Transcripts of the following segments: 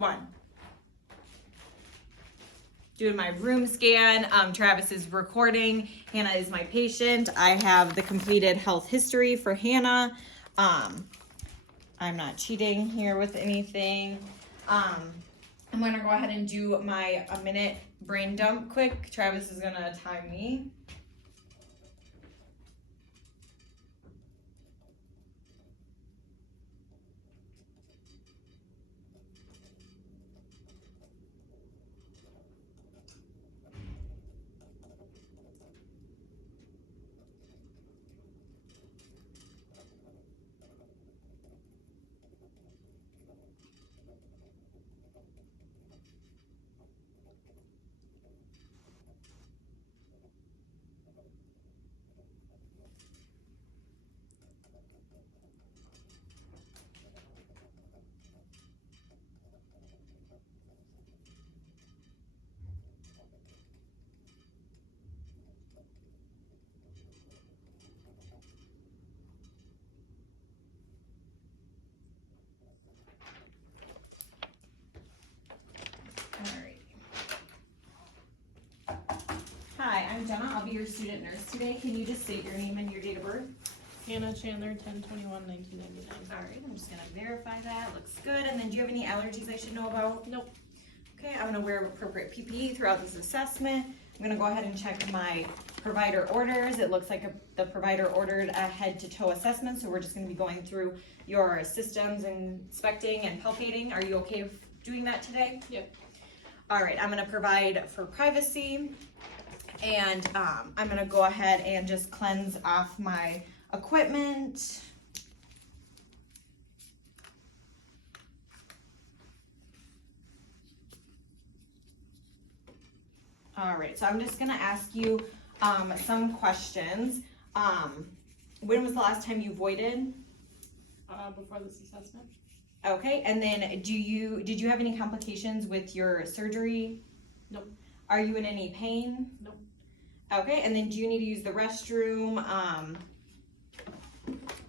1. Doing my room scan. Travis is recording. Hannah is my patient. I have the completed health history for Hannah. I'm not cheating here with anything. I'm gonna go ahead and do my a minute brain dump quick. Travis is gonna time me. Hi, I'm Jenna. I'll be your student nurse today. Can you just state your name and your date of birth? Hannah Chandler, 10/21/1999. All right, I'm just gonna verify that. Looks good. And then do you have any allergies I should know about? Nope. Okay, I'm gonna wear appropriate PPE throughout this assessment. I'm gonna go ahead and check my provider orders. It looks like the provider ordered a head to toe assessment, so we're just gonna be going through your systems and inspecting and palpating. Are you okay with doing that today? Yep. All right, I'm gonna provide for privacy. And I'm gonna go ahead and just cleanse off my equipment. All right, so I'm just gonna ask you some questions. When was the last time you voided? Before this assessment? Okay, and then did you have any complications with your surgery? Nope. Are you in any pain? Nope. Okay, and then do you need to use the restroom?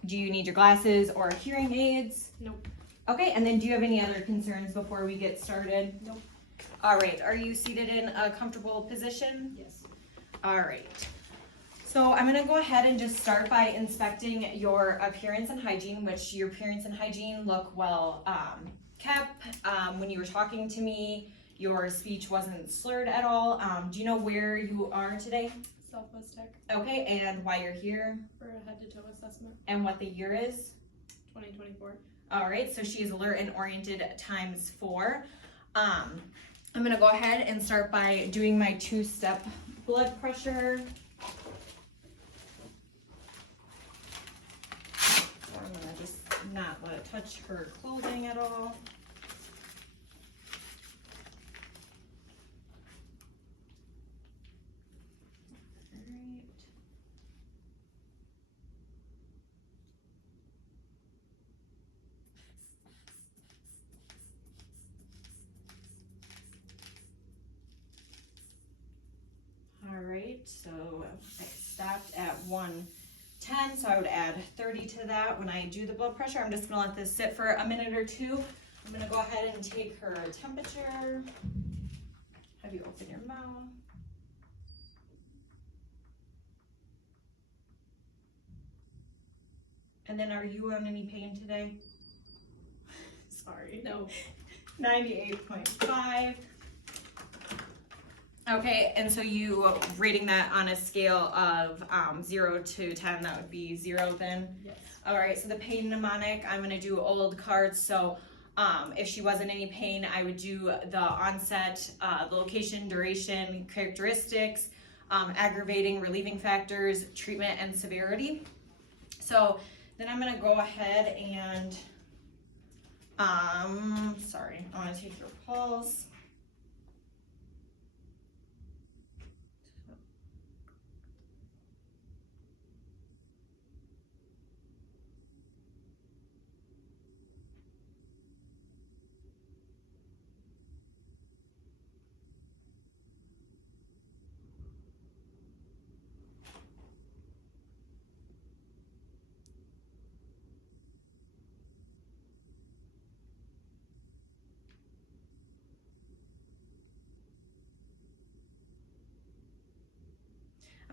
Do you need your glasses or hearing aids? Nope. Okay, and then do you have any other concerns before we get started? Nope. All right, are you seated in a comfortable position? Yes. All right. So I'm gonna go ahead and just start by inspecting your appearance and hygiene, which your appearance and hygiene look well kept. When you were talking to me, your speech wasn't slurred at all. Do you know where you are today? Southwest Tech Okay, and why you're here? for a head to toe assessment, And what the year is? 2024. All right, so she is alert and oriented ×4. I'm gonna go ahead and start by doing my 2-step blood pressure. I'm gonna just not let it touch her clothing at all. All right, so I stopped at 110, so I would add 30 to that. When I do the blood pressure, I'm just gonna let this sit for a minute or two. I'm gonna go ahead and take her temperature. Have you open your mouth? And then are you on any pain today? Sorry. No. 98.5. Okay, and so you rating that on a scale of 0 to 10, that would be 0 then? Yes. All right, so the pain mnemonic, I'm gonna do old cards. So if she was in any pain, I would do the onset, the location, duration, characteristics, aggravating, relieving factors, treatment, and severity. So then I'm gonna go ahead and, sorry, I wanna take your pulse.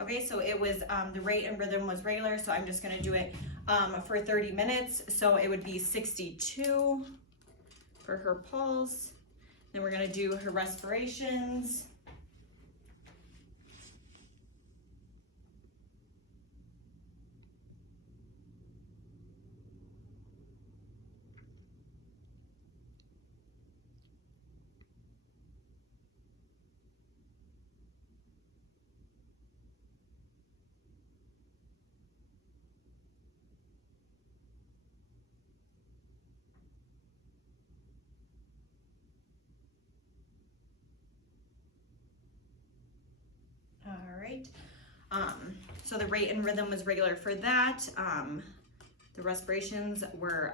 Okay, so it was, the rate and rhythm was regular, so I'm just gonna do it for 30 minutes. So it would be 62 for her pulse. Then we're gonna do her respirations. All right. So the rate and rhythm was regular for that. The respirations were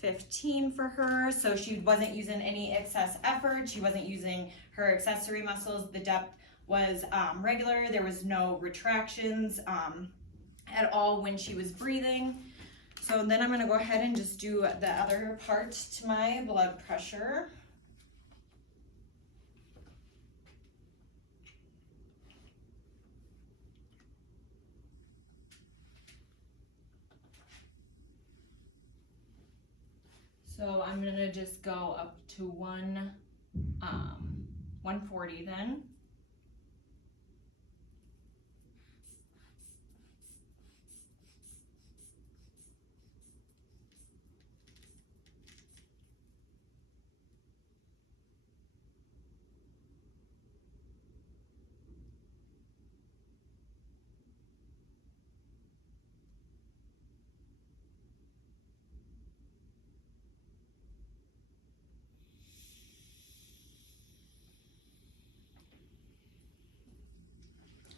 15 for her, so she wasn't using any excess effort. She wasn't using her accessory muscles. The depth was regular. There was no retractions at all when she was breathing. So then I'm gonna go ahead and just do the other part to my blood pressure. So I'm gonna just go up to 140 then.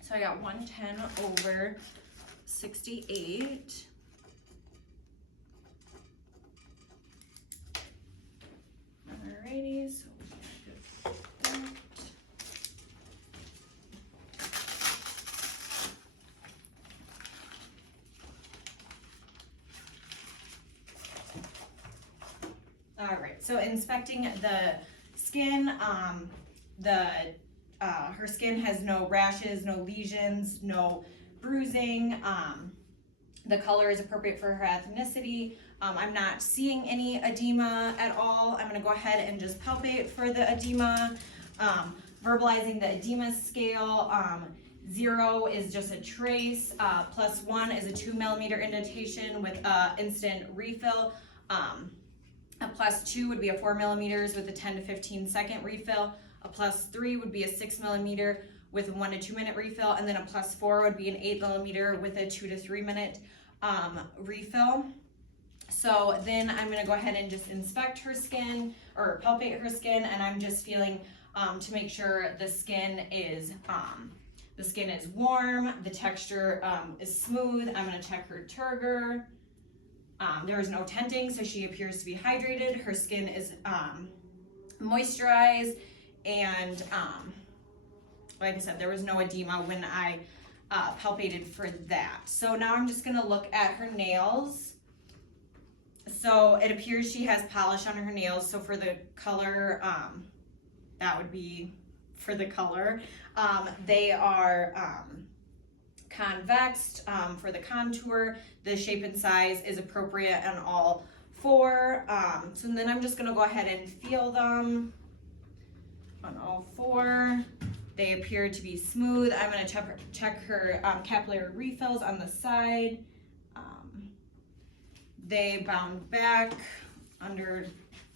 So I got 110 over 68. Alrighty, so we're gonna do that. Alright, so inspecting the skin, her skin has no rashes, no lesions, no bruising. The color is appropriate for her ethnicity. I'm not seeing any edema at all. I'm gonna go ahead and just palpate for the edema. Verbalizing the edema scale, 0 is just a trace, +1 is a 2 millimeter indentation with instant refill. A +2 would be a 4 millimeters with a 10 to 15 second refill. A +3 would be a 6 millimeter with a 1 to 2 minute refill, and then a +4 would be an 8 millimeter with a 2 to 3 minute refill. So then I'm gonna go ahead and just inspect her skin or palpate her skin, and I'm just feeling to make sure the skin is warm, the texture is smooth. I'm gonna check her turgor. There is no tenting, so she appears to be hydrated. Her skin is moisturized, and like I said, there was no edema when I palpated for that. So now I'm just gonna look at her nails. So it appears she has polish on her nails. So for the color, that would be for the color. They are convex for the contour. The shape and size is appropriate on all 4. So then I'm just gonna go ahead and feel them on all 4. They appear to be smooth. I'm gonna check her capillary refills on the side. They bound back under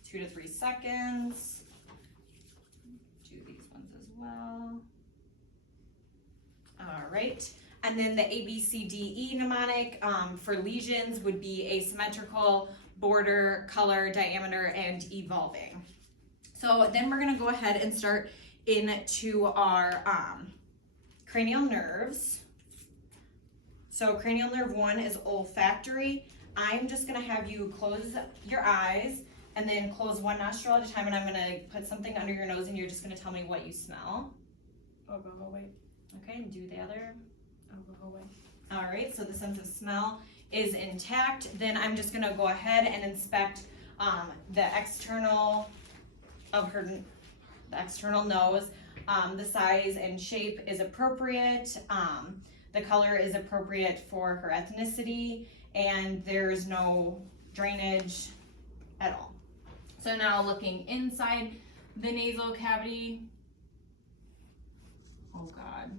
2 to 3 seconds. Do these ones as well. All right. And then the ABCDE mnemonic for lesions would be asymmetrical, border, color, diameter, and evolving. So then we're gonna go ahead and start into our cranial nerves. So cranial nerve 1 is olfactory. I'm just gonna have you close your eyes and then close one nostril at a time, and I'm gonna put something under your nose and you're just gonna tell me what you smell. Alcohol white. Okay, and do the other. Alcohol white. All right, so the sense of smell is intact. Then I'm just gonna go ahead and inspect the external of her, the external nose. The size and shape is appropriate. The color is appropriate for her ethnicity, and there's no drainage at all. So now looking inside the nasal cavity. Oh God.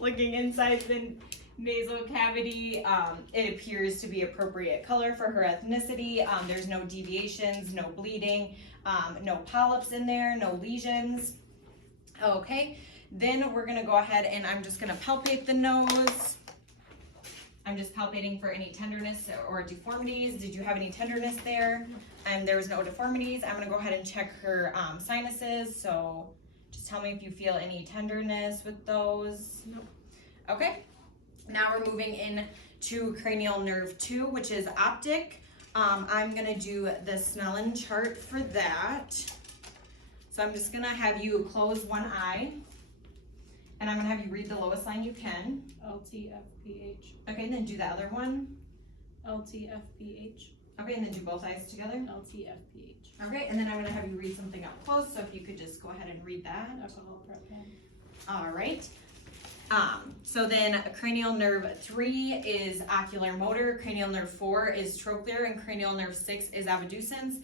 Looking inside the nasal cavity, it appears to be appropriate color for her ethnicity. There's no deviations, no bleeding, no polyps in there, no lesions. Okay, then we're gonna go ahead and I'm just gonna palpate the nose. I'm just palpating for any tenderness or deformities. Did you have any tenderness there? And there was no deformities. I'm gonna go ahead and check her sinuses. So just tell me if you feel any tenderness with those. Nope. Okay, now we're moving in to cranial nerve 2, which is optic. I'm gonna do the Snellen chart for that. So I'm just gonna have you close one eye, and I'm gonna have you read the lowest line you can. LTFPH. Okay, and then do the other one. LTFPH. Okay, and then do both eyes together. LTFPH. Okay, and then I'm gonna have you read something up close, so if you could just go ahead and read that. Alcohol prep pen. All right. So then cranial nerve 3 is ocular motor, cranial nerve 4 is trochlear, and cranial nerve 6 is abducens.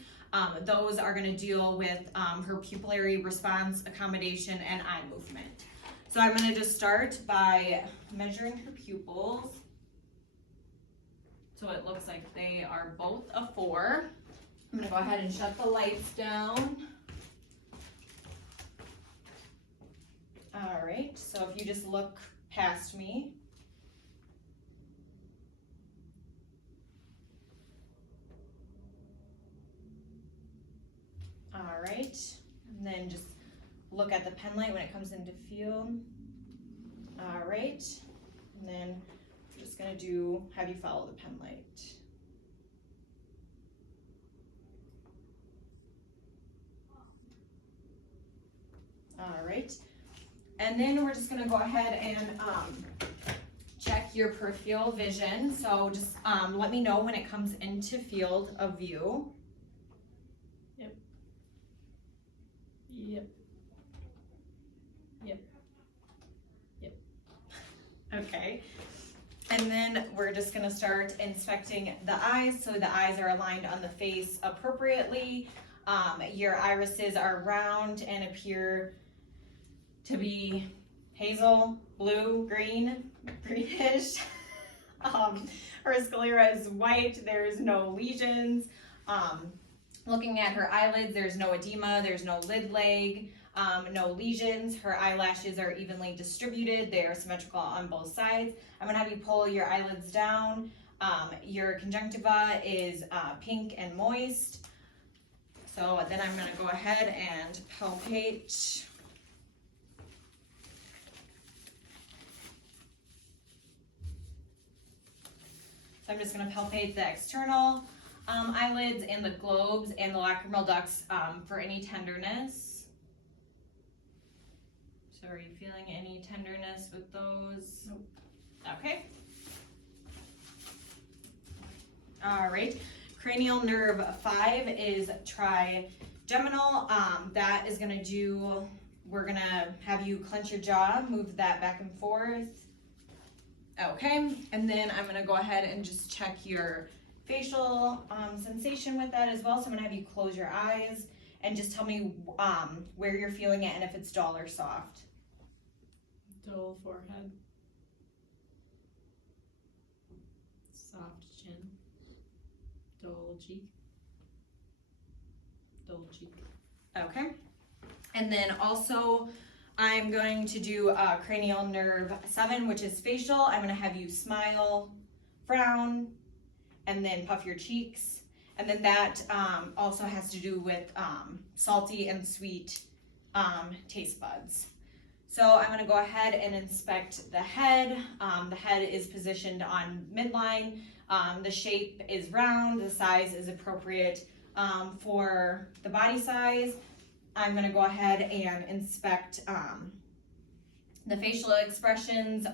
Those are gonna deal with her pupillary response, accommodation, and eye movement. So I'm gonna just start by measuring her pupils. So it looks like they are both a 4. I'm gonna go ahead and shut the lights down. All right, so if you just look past me. All right, and then just look at the pen light when it comes into field. All right, and then I'm just gonna have you follow the pen light. All right, and then we're just gonna go ahead and check your peripheral vision. So just let me know when it comes into field of view. Yep. Okay, and then we're just gonna start inspecting the eyes. So the eyes are aligned on the face appropriately. Your irises are round and appear to be hazel, blue, greenish. Her sclera is white, there's no lesions. Looking at her eyelids, there's no edema, there's no lid lag, no lesions. Her eyelashes are evenly distributed, they are symmetrical on both sides. I'm gonna have you pull your eyelids down. Your conjunctiva is pink and moist. So then I'm gonna go ahead and palpate. So I'm just gonna palpate the external eyelids and the globes and the lacrimal ducts for any tenderness. So are you feeling any tenderness with those? Nope. Okay. All right. Cranial nerve 5 is trigeminal. That is gonna we're gonna have you clench your jaw, move that back and forth. Okay, and then I'm gonna go ahead and just check your facial sensation with that as well. So I'm gonna have you close your eyes and just tell me where you're feeling it and if it's dull or soft. Dull forehead. Soft chin. Dull cheek. Dull cheek. Okay, and then also I'm going to do cranial nerve 7, which is facial. I'm gonna have you smile, frown, and then puff your cheeks. And then that also has to do with salty and sweet taste buds. So I'm gonna go ahead and inspect the head. The head is positioned on midline. The shape is round, the size is appropriate for the body size. I'm gonna go ahead and inspect the facial expressions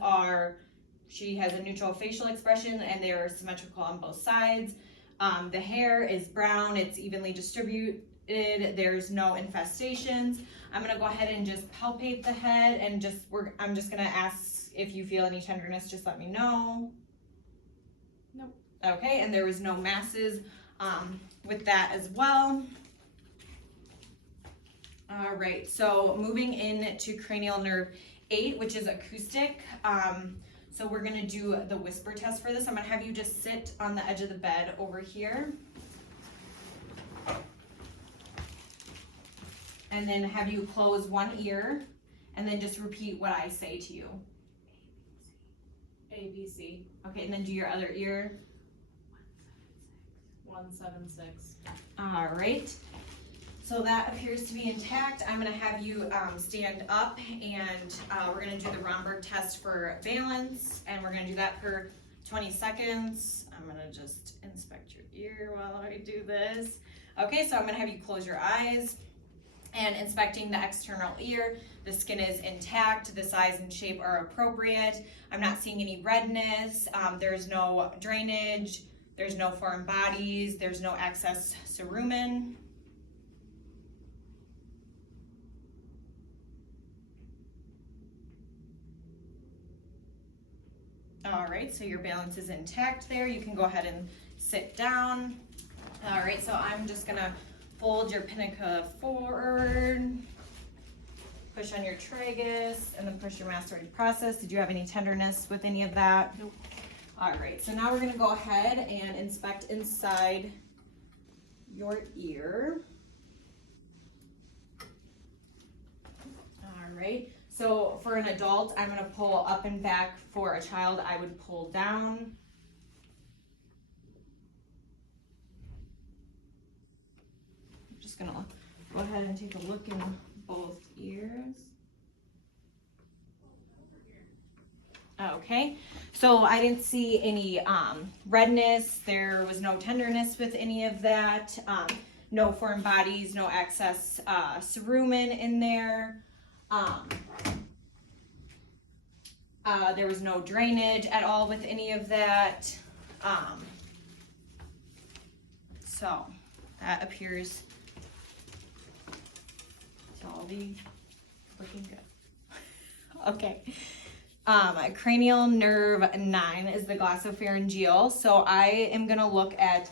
she has a neutral facial expression and they are symmetrical on both sides. The hair is brown, it's evenly distributed, there's no infestations. I'm gonna go ahead and just palpate the head and I'm just gonna ask if you feel any tenderness, just let me know. Nope. Okay, and there was no masses with that as well. All right, so moving into cranial nerve 8, which is acoustic. So we're gonna do the whisper test for this. I'm gonna have you just sit on the edge of the bed over here. And then have you close one ear and then just repeat what I say to you. ABC. Okay, and then do your other ear. 176. All right. So that appears to be intact. I'm gonna have you stand up and we're gonna do the Romberg test for balance, and we're gonna do that for 20 seconds. I'm gonna just inspect your ear while I do this. Okay, so I'm gonna have you close your eyes and inspecting the external ear. The skin is intact, the size and shape are appropriate. I'm not seeing any redness, there's no drainage, there's no foreign bodies, there's no excess cerumen. All right, so your balance is intact there. You can go ahead and sit down. All right, so I'm just gonna fold your pinnacle forward, push on your tragus, and then push your mastoid process. Did you have any tenderness with any of that? Nope. All right, so now we're gonna go ahead and inspect inside your ear. All right. So for an adult, I'm gonna pull up and back. For a child, I would pull down. I'm just gonna go ahead and take a look in both ears. Okay, so I didn't see any redness. There was no tenderness with any of that. No foreign bodies, no excess cerumen in there. There was no drainage at all with any of that. So that appears to all be looking good. Okay. Cranial nerve 9 is the glossopharyngeal. So I am gonna look at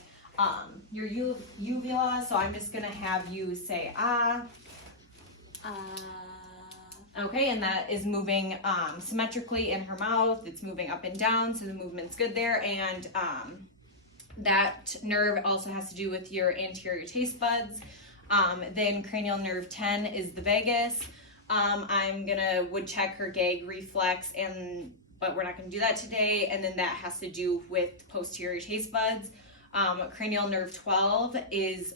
your uvula. So I'm just gonna have you say ah. Okay, and that is moving symmetrically in her mouth. It's moving up and down, so the movement's good there. And that nerve also has to do with your anterior taste buds. Then cranial nerve 10 is the vagus. I'm would check her gag reflex, but we're not gonna do that today. And then that has to do with posterior taste buds. Cranial nerve 12 is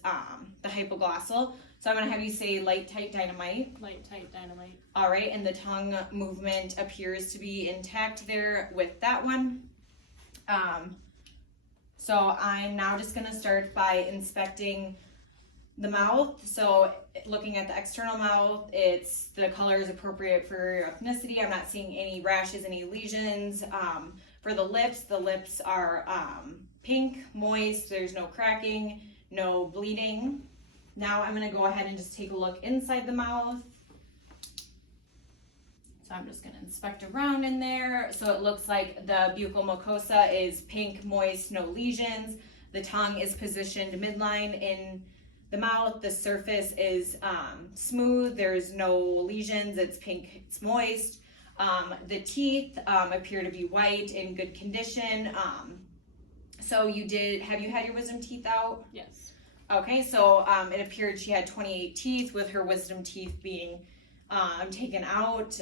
the hypoglossal. So I'm gonna have you say light, tight, dynamite. Light, tight, dynamite. All right, and the tongue movement appears to be intact there with that one. So I'm now just gonna start by inspecting the mouth. So looking at the external mouth, the color is appropriate for your ethnicity. I'm not seeing any rashes, any lesions. For the lips are pink, moist, there's no cracking, no bleeding. Now I'm gonna go ahead and just take a look inside the mouth. So I'm just gonna inspect around in there. So it looks like the buccal mucosa is pink, moist, no lesions. The tongue is positioned midline in the mouth. The surface is smooth, there's no lesions, it's pink, it's moist. The teeth appear to be white, in good condition. So have you had your wisdom teeth out? Yes. Okay, so it appeared she had 28 teeth, with her wisdom teeth being taken out.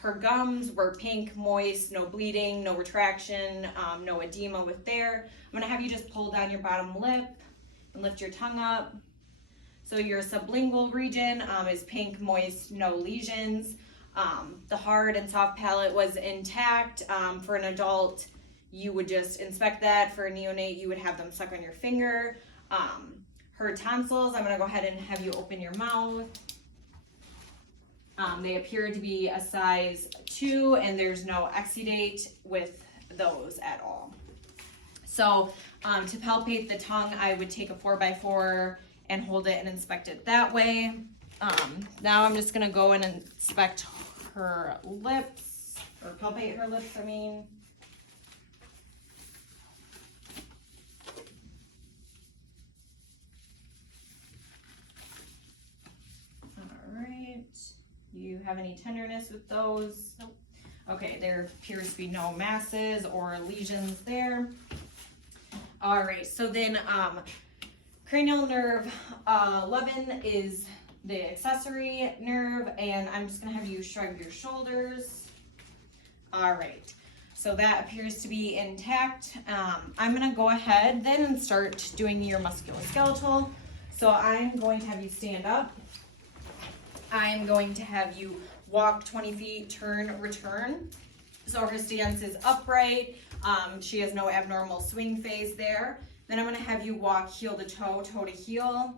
Her gums were pink, moist, no bleeding, no retraction, no edema with there. I'm gonna have you just pull down your bottom lip and lift your tongue up. So your sublingual region is pink, moist, no lesions. The hard and soft palate was intact. For an adult, you would just inspect that. For a neonate, you would have them suck on your finger. Her tonsils, I'm gonna go ahead and have you open your mouth. They appear to be a size 2, and there's no exudate with those at all. So to palpate the tongue, I would take a 4x4 and hold it and inspect it that way. Now I'm just gonna go in and inspect her lips, or palpate her lips, I mean. All right. You have any tenderness with those? Nope. Okay, there appears to be no masses or lesions there. All right, so then cranial nerve 11 is the accessory nerve, and I'm just gonna have you shrug your shoulders. All right, so that appears to be intact. I'm gonna go ahead then and start doing your musculoskeletal. So I'm going to have you stand up. I'm going to have you walk 20 feet, turn, return. So her stance is upright. She has no abnormal swing phase there. Then I'm gonna have you walk heel to toe, toe to heel.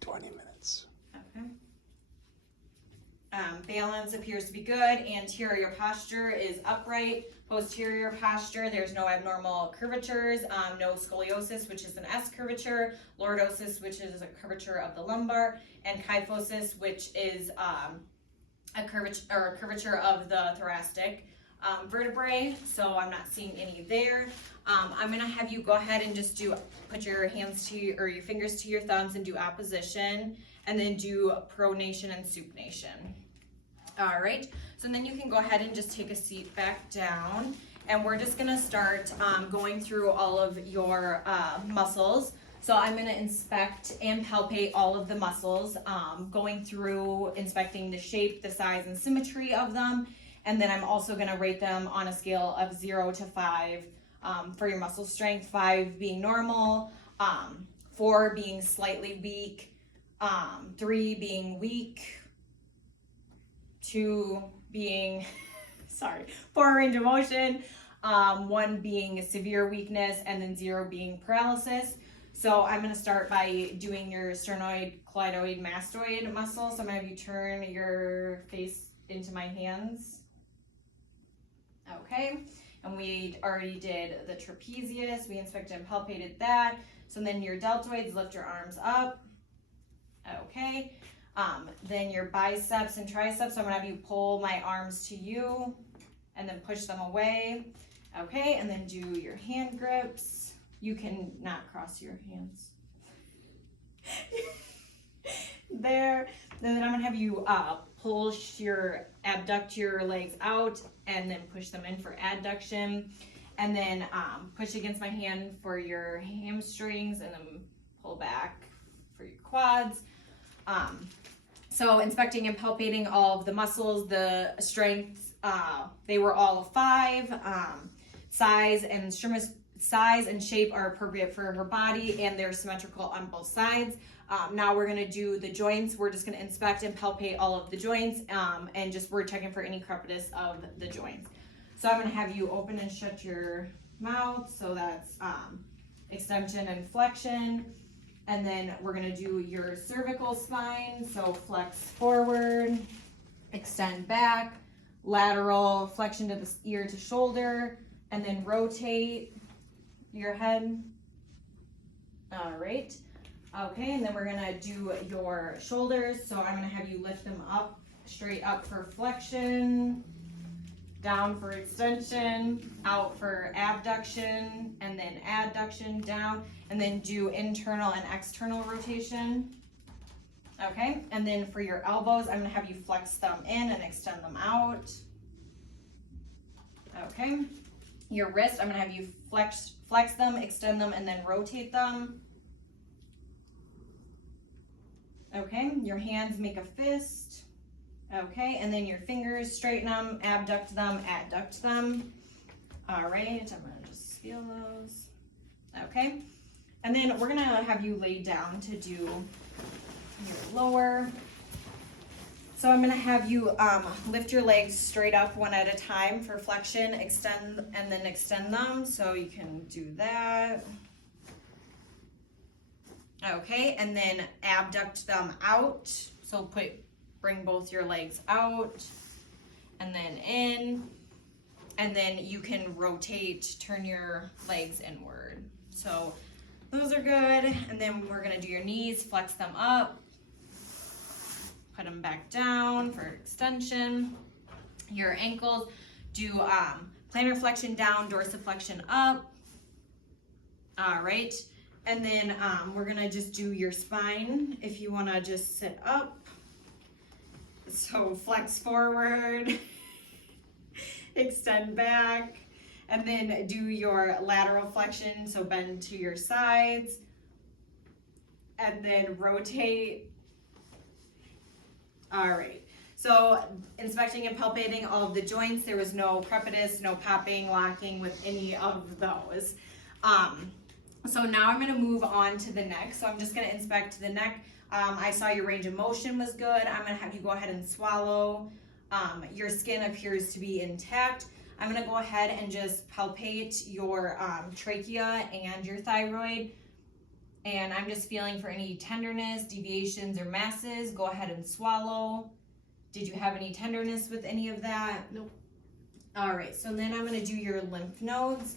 20 minutes. Okay. Balance appears to be good. Anterior posture is upright. Posterior posture, there's no abnormal curvatures, no scoliosis, which is an S curvature, lordosis, which is a curvature of the lumbar, and kyphosis, which is a curvature of the thoracic vertebrae. So I'm not seeing any there. I'm gonna have you go ahead and just put your hands to your fingers to your thumbs and do opposition, and then do pronation and supination. All right, so then you can go ahead and just take a seat back down, and we're just gonna start going through all of your muscles. So I'm gonna inspect and palpate all of the muscles, going through inspecting the shape, the size, and symmetry of them, and then I'm also gonna rate them on a scale of 0 to 5 for your muscle strength, 5 being normal, 4 being slightly weak, 3 being weak, 2 being, 4 range of motion, 1 being severe weakness, and then 0 being paralysis. So I'm gonna start by doing your sternoid, cleidoid, mastoid muscle. So I'm gonna have you turn your face into my hands. Okay, and we already did the trapezius. We inspected and palpated that. So then your deltoids, lift your arms up. Okay. Then your biceps and triceps, I'm gonna have you pull my arms to you and then push them away. Okay, and then do your hand grips. You can not cross your hands. There. Then I'm gonna have you abduct your legs out and then push them in for adduction. And then push against my hand for your hamstrings and then pull back for your quads. So inspecting and palpating all of the muscles, the strengths, they were all 5. Size and shape are appropriate for her body, and they're symmetrical on both sides. Now we're gonna do the joints. We're just gonna inspect and palpate all of the joints, and we're checking for any crepitus of the joints. So I'm gonna have you open and shut your mouth. So that's extension and flexion. And then we're gonna do your cervical spine. So flex forward, extend back, lateral flexion to the ear to shoulder, and then rotate your head. All right. Okay, and then we're gonna do your shoulders. So I'm gonna have you lift them up, straight up for flexion, down for extension, out for abduction, and then adduction, down, and then do internal and external rotation. Okay, and then for your elbows, I'm gonna have you flex them in and extend them out. Okay, your wrist, I'm gonna have you flex them, extend them, and then rotate them. Okay, your hands make a fist. Okay, and then your fingers, straighten them, abduct them, adduct them. All right, I'm gonna just feel those. Okay, and then we're gonna have you lay down to do your lower. So I'm gonna have you lift your legs straight up one at a time for flexion, extend, and then extend them. So you can do that. Okay, and then abduct them out. So bring both your legs out and then in. And then you can rotate, turn your legs inward. So those are good. And then we're gonna do your knees, flex them up, put them back down for extension. Your ankles, do plantar flexion down, dorsiflexion up. All right. And then we're gonna just do your spine if you wanna just sit up. So flex forward, extend back, and then do your lateral flexion, so bend to your sides, and then rotate. All right, so inspecting and palpating all of the joints, there was no crepitus, no popping, locking with any of those. So now I'm gonna move on to the neck, so I'm just gonna inspect the neck. I saw your range of motion was good. I'm gonna have you go ahead and swallow. Your skin appears to be intact. I'm gonna go ahead and just palpate your trachea and your thyroid. And I'm just feeling for any tenderness, deviations, or masses. Go ahead and swallow. Did you have any tenderness with any of that? Nope. All right, so then I'm gonna do your lymph nodes.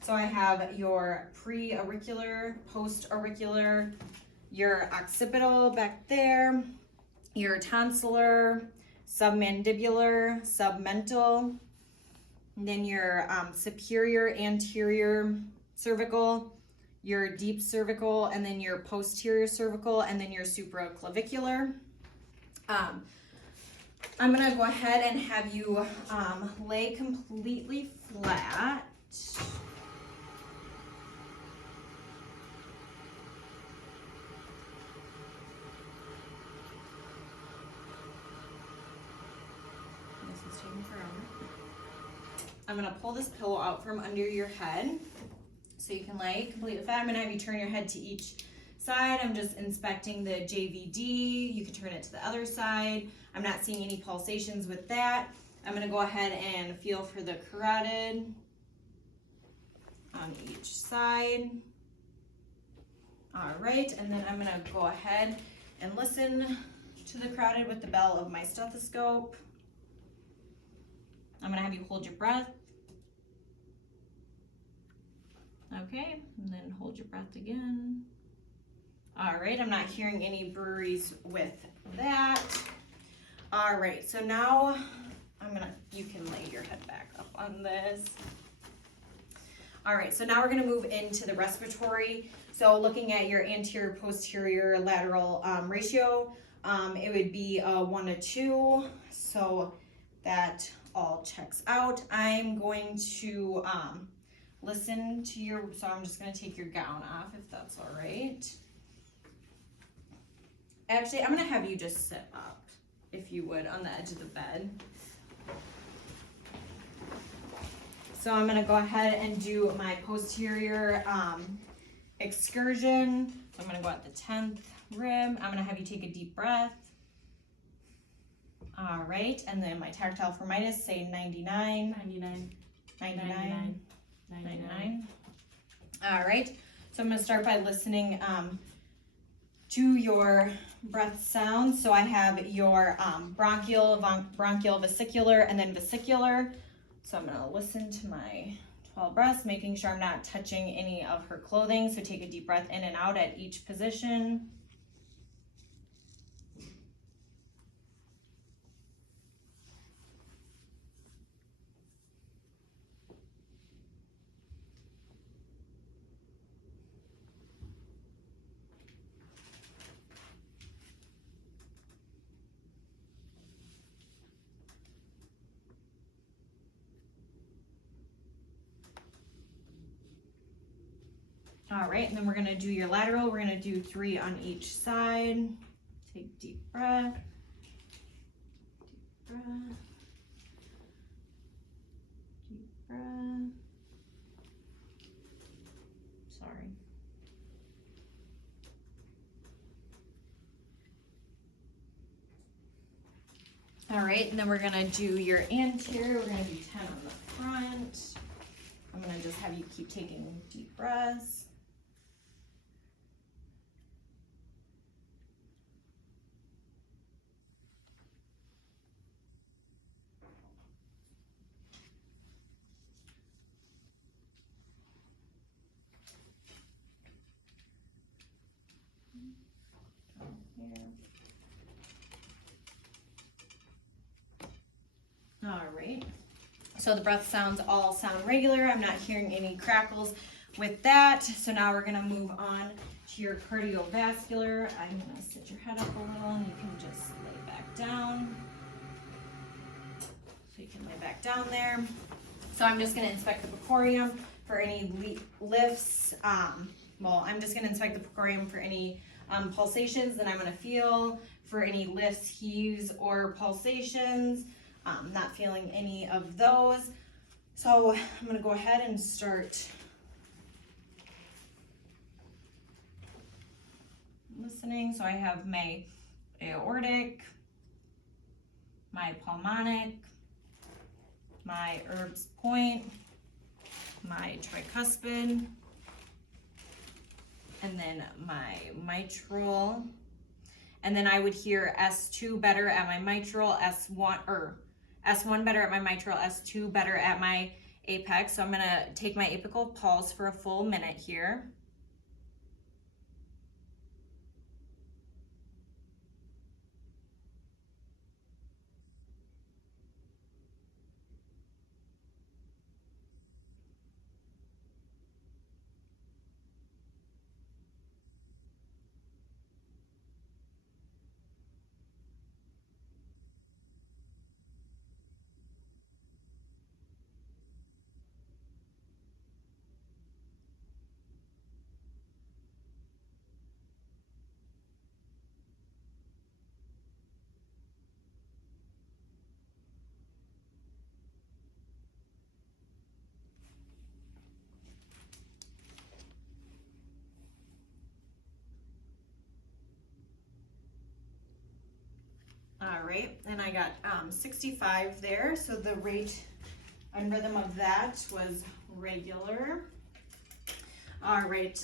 So I have your pre-auricular, post-auricular, your occipital back there, your tonsillar, submandibular, submental, and then your superior anterior cervical, your deep cervical, and then your posterior cervical, and then your supraclavicular. I'm gonna go ahead and have you lay completely flat. I'm gonna pull this pillow out from under your head so you can lay completely flat. I'm gonna have you turn your head to each side. I'm just inspecting the JVD. You can turn it to the other side. I'm not seeing any pulsations with that. I'm gonna go ahead and feel for the carotid on each side. All right, and then I'm gonna go ahead and listen to the carotid with the bell of my stethoscope. I'm gonna have you hold your breath. Okay, and then hold your breath again. All right, I'm not hearing any breweries with that. All right, so now you can lay your head back up on this. All right, so now we're gonna move into the respiratory. So looking at your anterior, posterior, lateral ratio, it would be 1 to 2. So that all checks out. I'm going to listen to your, so I'm just gonna take your gown off if that's all right. Actually, I'm gonna have you just sit up, if you would, on the edge of the bed. So I'm gonna go ahead and do my posterior excursion. So I'm gonna go at the 10th rib. I'm gonna have you take a deep breath. All right, and then my tactile firmitis, say 99. 99. 99. 99. All right, so I'm gonna start by listening to your breath sounds. So I have your bronchial, vesicular, and then vesicular. So I'm gonna listen to my 12 breaths, making sure I'm not touching any of her clothing. So take a deep breath in and out at each position. All right, and then we're gonna do your lateral. We're gonna do 3 on each side. Take deep breath. Deep breath. Deep breath. Sorry. All right, and then we're gonna do your anterior. We're gonna do 10 on the front. I'm gonna just have you keep taking deep breaths. So the breath sounds all sound regular. I'm not hearing any crackles with that. So now we're gonna move on to your cardiovascular. I'm gonna sit your head up a little and you can just lay back down. So you can lay back down there. So I'm just gonna inspect the precorium for any lifts. I'm just gonna inspect the precorium for any pulsations. Then I'm gonna feel for any lifts, heaves, or pulsations. Not feeling any of those. So I'm gonna go ahead and start listening. So I have my aortic, my pulmonic, my Erb's point, my tricuspid, and then my mitral. And then I would hear S2 better at my mitral, S1 better at my mitral, S2 better at my apex. So I'm gonna take my apical pulse for a full minute here. All right, and I got 65 there, so the rate and rhythm of that was regular. All right,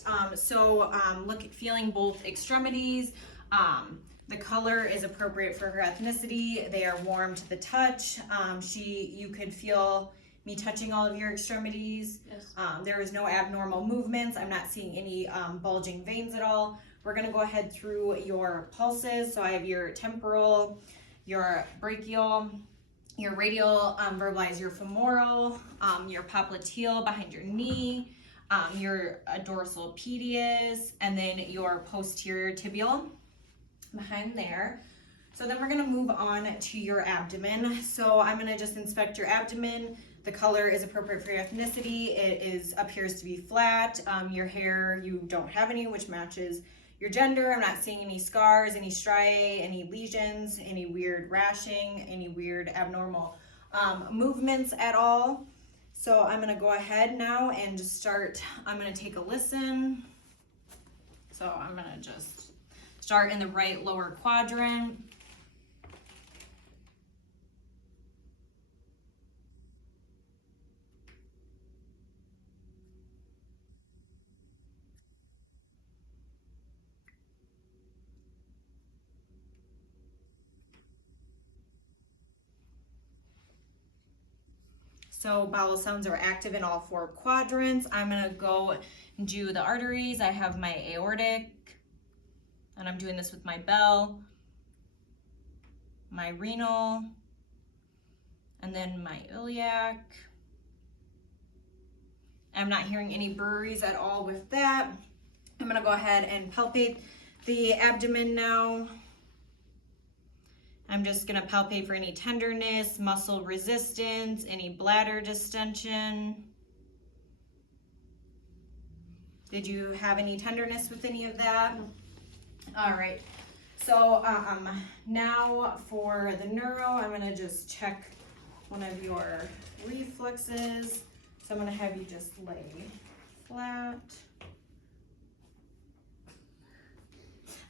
feeling both extremities. The color is appropriate for her ethnicity. They are warm to the touch. You could feel me touching all of your extremities. Yes. There is no abnormal movements. I'm not seeing any bulging veins at all. We're gonna go ahead through your pulses. So I have your temporal, your brachial, your radial, verbalize your femoral, your popliteal behind your knee, your dorsal pediis, and then your posterior tibial behind there. So then we're gonna move on to your abdomen. So I'm gonna just inspect your abdomen. The color is appropriate for your ethnicity. It appears to be flat. Your hair, you don't have any, which matches your gender. I'm not seeing any scars, any striae, any lesions, any weird rashing, any weird abnormal movements at all. So I'm gonna go ahead now and just start. I'm gonna take a listen. So I'm gonna just start in the right lower quadrant. So bowel sounds are active in all 4 quadrants. I'm gonna go and do the arteries. I have my aortic, and I'm doing this with my bell, my renal, and then my iliac. I'm not hearing any breweries at all with that. I'm gonna go ahead and palpate the abdomen now. I'm just gonna palpate for any tenderness, muscle resistance, any bladder distension. Did you have any tenderness with any of that? All right, so now for the neuro, I'm gonna just check one of your reflexes. So I'm gonna have you just lay flat.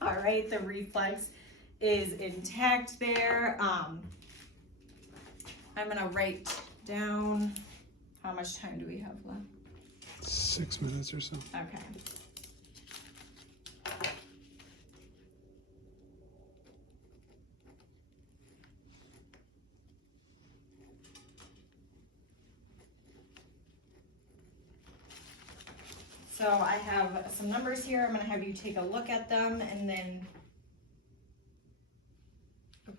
All right, the reflex is intact there. I'm gonna write down, how much time do we have left? 6 minutes or so. Okay. So I have some numbers here. I'm gonna have you take a look at them and then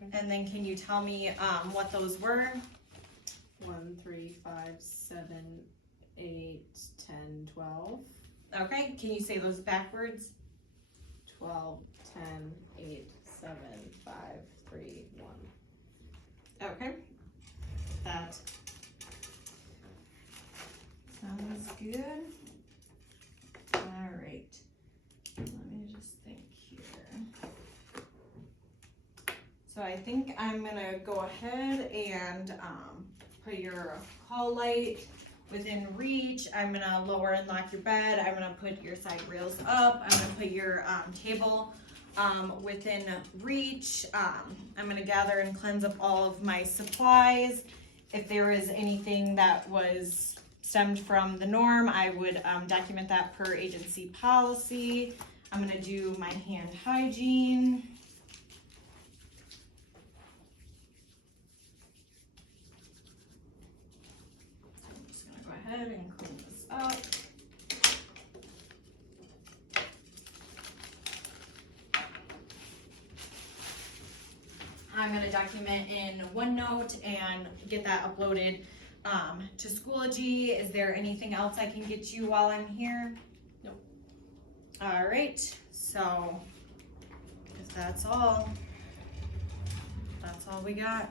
Okay. can you tell me what those were 1, 3, 5, 7, 8, 10, 12. Okay, can you say those backwards? 12, 10, 8, 7, 5, 3, 1. Okay, that sounds good. All right, let me just think here. So I think I'm gonna go ahead and put your call light within reach. I'm gonna lower and lock your bed. I'm gonna put your side rails up. I'm gonna put your table within reach. I'm gonna gather and cleanse up all of my supplies. If there is anything that was stemmed from the norm, I would document that per agency policy. I'm gonna do my hand hygiene. I'm just gonna go ahead and clean this up. I'm gonna document in OneNote and get that uploaded to Schoology. Is there anything else I can get you while I'm here? Nope. All right, so if that's all we got.